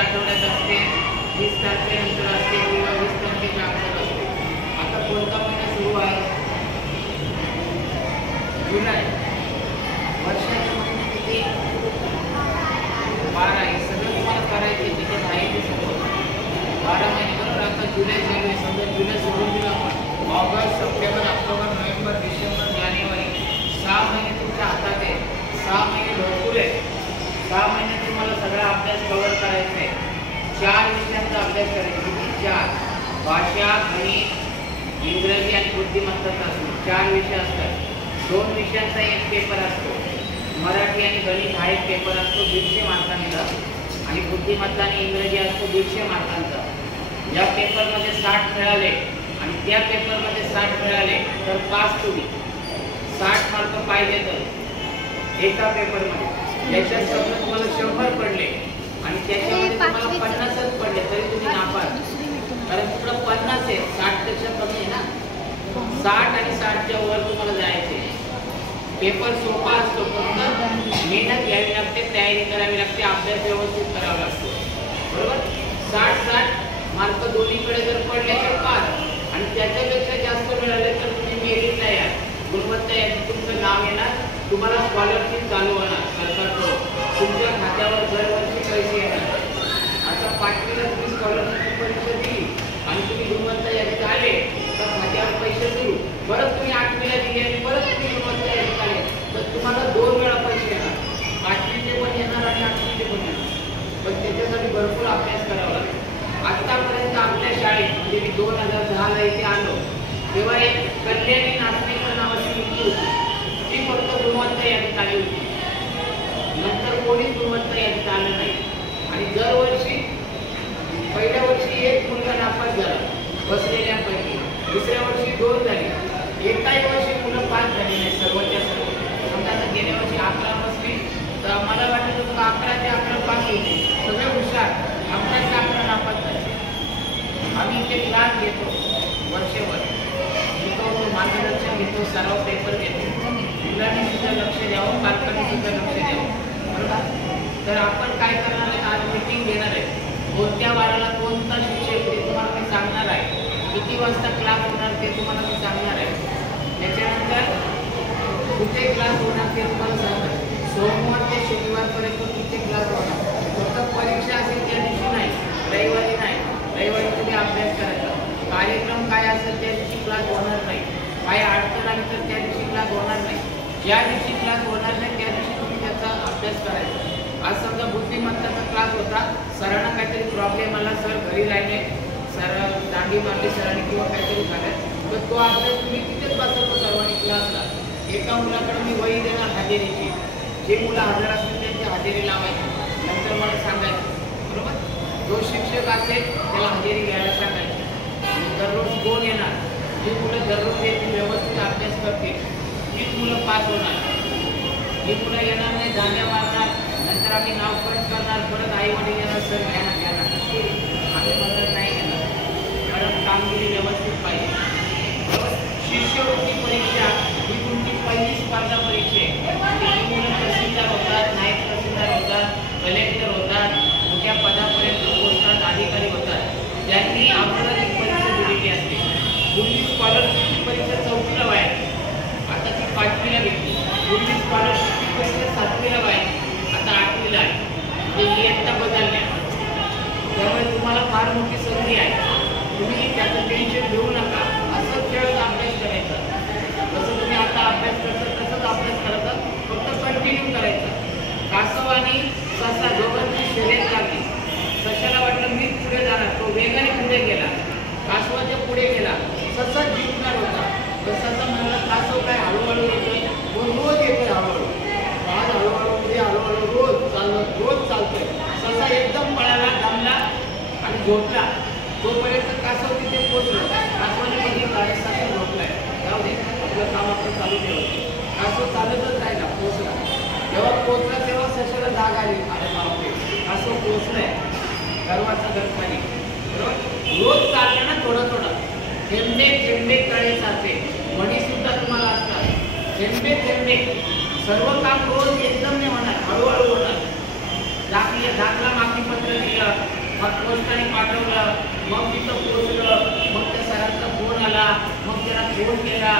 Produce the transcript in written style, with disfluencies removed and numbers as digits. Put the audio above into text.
आठवड्यात असते, 20 तारखेनंतर असते किंवा 20 तारखेच्या अगोदर असते. आता कोणता महिना सुरू आहे? जुलै. वर्षाचे महिने किती? 12. हे सगळं तुम्हाला करायचे तिथे आहे ते सगळं 12 महिने. बरोबर. आता जुलै चालू आहे, समजा जुलै सोडून दिला आपण, August, September, October, November, December, जानेवारी 6 महिने तुमच्या हातात आहे. 6 महिने भरपूर आहे. 6 महिने तुम्हाला सगळा अभ्यास कव्हर करायचा आहे. 4 विषयांचा अभ्यास करायचा. किती? 4. भाषा, गणित, इंग्रजी आणि बुद्धिमत्ता असतो. 4 विषय असतात. 2 विषयांचा एक पेपर असतो. मराठी आणि गणित हा एक पेपर असतो 150 मार्कांचा आणि बुद्धिमत्ता आणि इंग्रजी असतो 150 मार्कांचा. या पेपरमध्ये 60 मिळाले आणि त्या पेपरमध्ये 60 मिळाले तर पास तुम्ही. 60 मार्क पाहिजे तर एका पेपरमध्ये. याच्यात समजा तुम्हाला 100 पडले आणि त्याच्यामध्ये तुम्हाला 50च पडले तरी तुम्ही नापास. कारण तुकडं 50 आहे, 60 पेक्षा कमी आहे ना. 60 आणि 60च्या वर तुम्हाला जायचे. पेपर सोपा असतो, फक्त मेहनत घ्यावी लागते, तयारी करावी लागते, अभ्यास व्यवस्थित करावा लागतो. बरोबर. 60 मार्क दोन्हीकडे जर पडले तर पास आणि त्याच्यापेक्षा जास्त मिळाले तर तुम्ही मेरिटला या. गुणवत्ता यादी तुमचं नाव येणार, तुम्हाला स्कॉलरशिप चालू होणार सरकारकडून. तुमच्या खात्यावर दरवर्षी पैसे येणार. आता 5वीला तुम्ही स्कॉलरशिपची परीक्षा दिली आणि तुम्ही गुणवत्ता यादीत आले तर खात्यावर पैसे सुरू. परत तुम्ही 8वीला दिली आणि परत तुम्ही गुणवत्ता यादीत आले तर तुम्हाला 2 वेळा पैसे येणार. 5वीचे पण येणार आणि 8वीचे पण येणार. पण त्याच्यासाठी भरपूर अभ्यास करावा लागेल. आतापर्यंत आपल्या शाळेत म्हणजे मी 2010ला इथे आलो तेव्हा एक कल्याणी नाचणेकर नावाची मुलगी होती. ती फक्त गुणवत्ता यादीत आली होती. नंतर कोणीच गुणवत्ता यादीत आलं नाही. आणि दरवर्षी पहिल्या वर्षी एक मुलगा नापास झाला बसलेल्यापैकी, दुसऱ्या वर्षी 2 झाले, एकाही वर्षी मुलं पास झाली नाही सर्वच्या सर्व. समजा आता गेल्या वर्षी 11 बसली तर मला वाटत होतं 11 ते 11 पास होते, सगळे हुशार. 11 ते 11 नापास झाले. आम्ही इथे क्लास घेतो वर्षभर, शिकवतो, मार्गदर्शन घेतो, सराव पेपर घेतो. मुलांनी सुद्धा लक्ष द्यावं, पालकांनी सुद्धा लक्ष द्यावं. बरोबर. तर आपण काय करणार आहे? आज मीटिंग घेणार आहे. कोणत्या वाराला कोणता शिक्षक ते तुम्हाला मी सांगणार आहे. किती वाजता क्लास होणार ते तुम्हाला मी सांगणार आहे. त्याच्यानंतर कुठे क्लास होणार ते तुम्हाला सांगणार. सोमवार ते शनिवारपर्यंत कुठे क्लास होणार. फक्त परीक्षा असेल त्या दिवशी नाही, रविवारी नाही. रविवारी तुम्ही अभ्यास करायचा. कार्यक्रम काय असेल त्या दिवशी क्लास होणार नाही. काही अडचण आली तर त्या दिवशी क्लास होणार नाही. ज्या दिवशी क्लास होणार नाही त्या दिवशी तुम्ही त्याचा अभ्यास करायचा. आज समजा बुद्धिमत्ताचा क्लास होता, सरांना काहीतरी प्रॉब्लेम आला, सर घरी राहिले, सर दांडी मारली सरांनी किंवा काहीतरी झालं तर तो अभ्यास तुम्ही तिथेच बसवतो सर्वांनी क्लासला. एका मुलाकडे मी वही देणार हजेरीची. जे मुलं हजर असतील त्यांची हजेरी लावायची, नंतर मला सांगायचं. बरोबर. जो शिक्षक असेल त्याला हजेरी घ्यायला सांगायची. आणि दररोज कोण येणार? जी मुलं दररोज येतील, व्यवस्थित अभ्यास करतील, तीच मुलं पास होणार. ही मुलं येणार नाही, जाण्या मारणार, नंतर आम्ही नाव कट करणार, परत आई वडील येणार, सर घ्यायला घेणार. आम्ही म्हणत नाही घेणार, कारण कामगिरी व्यवस्थित पाहिजे. शिष्यवृत्ती परीक्षा ही तुमची पहिली स्पर्धा परीक्षा आहे. ही मुलं तहसीलदार होतात, नायब तहसीलदार होतात, कलेक्टर होतात, मोठ्या पदापर्यंत पोहोचतात, अधिकारी होतात. त्यांनी आपल्याला एक परीक्षा दिलेली असते. पूर्वी स्कॉलरशिपची परीक्षा 4वीला व्हायची, आता ती 5वीला भेटली. पूर्वी स्कॉलरशिपची परीक्षा 7वीला व्हायची, आता 8वीला आहे. म्हणजे इयत्ता बदलल्या. त्यामुळे तुम्हाला फार मोठी संधी आहे. तुम्ही त्याचं टेन्शन घेऊ नका. असंच खेळत अभ्यास करायचा. जसं तुम्ही आता अभ्यास करता तसंच अभ्यास करायचा, फक्त कंटिन्यू करायचा. कासव आणि ससा दोघांची शर्यत लागली. सशाला वाटलं मी पुढे जाणार, तो वेगाने पुढे गेला, कासवाच्या पुढे गेला. ससा जिंकणार होता. तर ससा म्हणाला कासव काय हळूहळू येतोय, तो रोज येतोय हळूहळू. आज हळूहळू उद्या हळूहळू रोज चालतोय. ससा एकदम पळाला, दमला आणि झोपला. तोपर्यंत कासव तिथे पोहोचलो. कासवाने बघितलं ससा झोपलाय, जाऊ दे आपलं काम आपण चालू ठेवलं. कासव चालतच राहिला, पोहोचला. जेव्हा पोहोचला तेव्हा सशाला जाग आली, अरे बापरे कासव पोहोचलाय, गर्वाचा गरखाली. बरोबर. रोज चाललं ना थोडं थोडं, थेंबे थेंबे तळे साचे म्हणी सुद्धा तुम्हाला असतात. थेंबे थेंबे सर्व काम रोज एकदम नाही होणार, हळूहळू होणार. दाखला मागणी पत्र दिलं, पोस्टाने पाठवलं, मग तिथं पोहोचलं, मग त्या सरांचा फोन आला, मग त्याला फोन केला,